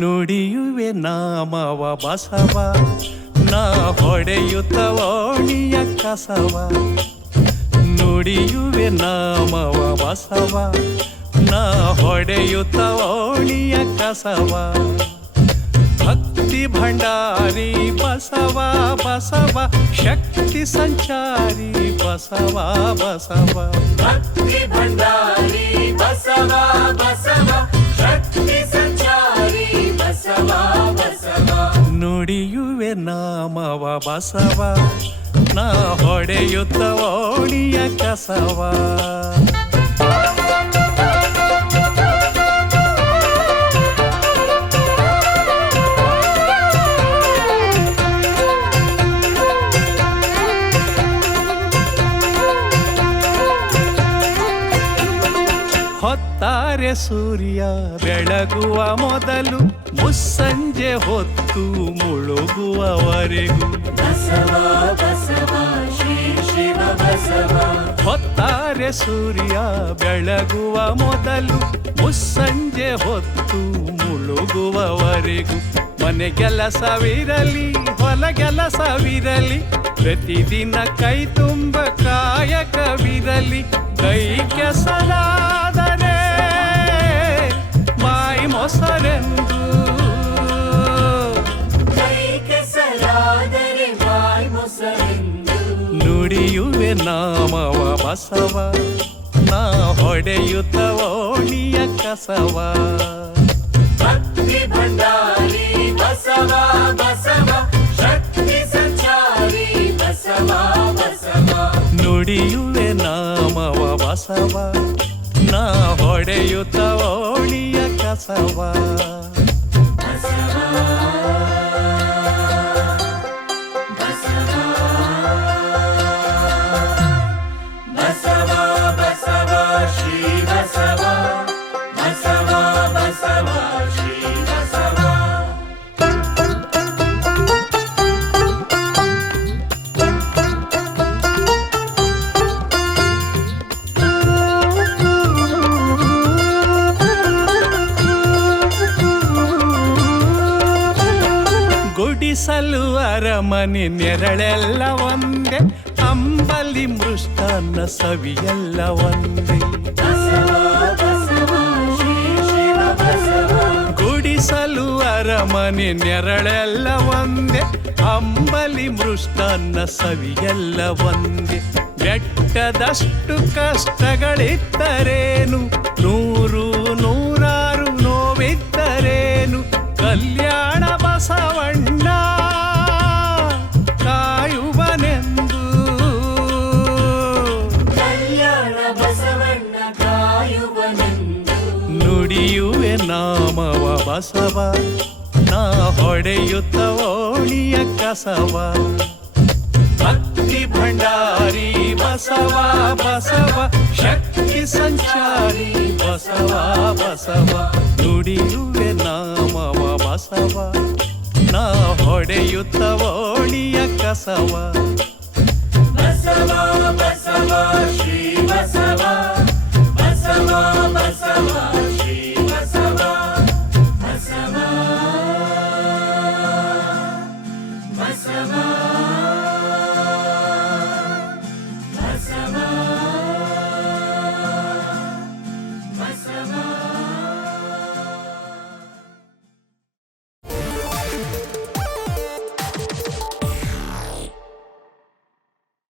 ನುಡಿಯುವೆ ನಾಮವ ಬಸವ ನಾ ಹೊಡೆಯುತ್ತ ಓಣಿಯ ಕಸವ. ನುಡಿಯುವೆ ನಾಮವ ಬಸವ ನಾ ಹೊಡೆಯುತ್ತ ಓಣಿಯ ಕಸವ. ಭಕ್ತಿ ಭಂಡಾರಿ ಬಸವ ಬಸವ ಶಕ್ತಿ ಸಂಚಾರಿ ಬಸವ ಬಸವ. ಭಕ್ತಿ ಭಂಡಾರಿ ಬಸವ ಬಸವ ಶಕ್ತಿ ಸಂಚಾರಿ ಬಸವ ಬಸವ. ನುಡಿಯುವೆ ನಾಮವ ಬಸವ ನಾ ಹೊಡೆಯುತ್ತ ಓಣಿಯ ಕಸವ. ಹೊತ್ತಾರೆ ಸೂರ್ಯ ಬೆಳಗುವ ಮೊದಲು ಮುಸ್ಸಂಜೆ ಹೊತ್ತು ಮುಳುಗುವವರೆಗೂ. ಬಸವ ಬಸವ ಶ್ರೀ ಶಿವ ಬಸವ. ಹೊತ್ತಾರೆ ಸೂರ್ಯ ಬೆಳಗುವ ಮೊದಲು ಮುಸ್ಸಂಜೆ ಹೊತ್ತು ಮುಳುಗುವವರೆಗೂ. ಮನೆ ಕೆಲಸವಿರಲಿ ಹೊಲ ಕೆಲಸವಿರಲಿ ಪ್ರತಿದಿನ ಕೈ ತುಂಬ ಕಾಯಕವಿರಲಿ. ಕೈ ಕೆಸರಾದರೆ ಬಾಯಿ ಮೊಸರೆಂದು. ಕೈ ಕೆಸರಾದರೆ ಬಾಯಿ ಮೊಸರೆಂದು. ನುಡಿಯುವೆ ನಾಮವ ಬಸವ ನಾ ಹೊಡೆಯುತ್ತ ಓಣಿಯ ಕಸವ. ಭಕ್ತಿ ಭಂಡಾರಿ ಬಸವ ಬಸವ ಶಕ್ತಿ ಸಂಚಾರಿ ಬಸವ ಬಸವ. ನುಡಿಯುವೆ ನಾಮವ ಬಸವ ನಾ ಹೊಡೆಯುತ್ತ ಓಣಿಯ ಕಸವ. ಬಸವ ಬಸವ ಶ್ರೀ ಬಸವ. ಬಸವ ಬಸವ ಶ್ರೀ ಬಸವ. ಗುಡಿಸಲು ಅರಮನೆ ನೆರಳೆಲ್ಲ ಒಂದೇ ಅಂಬಲಿ ಮೃಷ್ಟಾನ್ನ ಸವಿಯೆಲ್ಲ ಒಂದೇ. ಗುಡಿಸಲು ಅರಮನೆ ನೆರಳೆಲ್ಲ ಒಂದೇ ಅಂಬಲಿ ಮೃಷ್ಟಾನ್ನ ಸವಿಯೆಲ್ಲ ಒಂದೇ. ಬೆಟ್ಟದಷ್ಟು ಕಷ್ಟಗಳಿದ್ದರೇನು ನೂರು ನೂರಾರು ನೋವಿದ್ದರೇನು ಕಲ್ಯಾಣ ಬಸವಣ್ಣ ಕಾಯುವನೆಂದು. ಕಲ್ಯಾಣ ಬಸವಣ್ಣ ಕಾಯುವನೆಂದು. ನುಡಿಯುವೆ ನಾಮವ ಬಸವ ನಾ ಹೊಡೆಯುತ್ತ ಓಣಿಯ ಕಸವ. ಭಕ್ತಿ ಭಂಡಾರಿ ಬಸವ ಬಸವ ಶಕ್ತಿ ಸಂಚಾರಿ ಬಸವ ಬಸವ. ನುಡಿಯುವೆ ನಾಮವ ಬಸವ ನಾ ಹೊಡೆಯುತ್ತ ಓಣಿಯ ಕಸವ. ಬಸವ ಬಸವ ಶ್ರೀ ಬಸವ. ಬಸವ ಬಸವ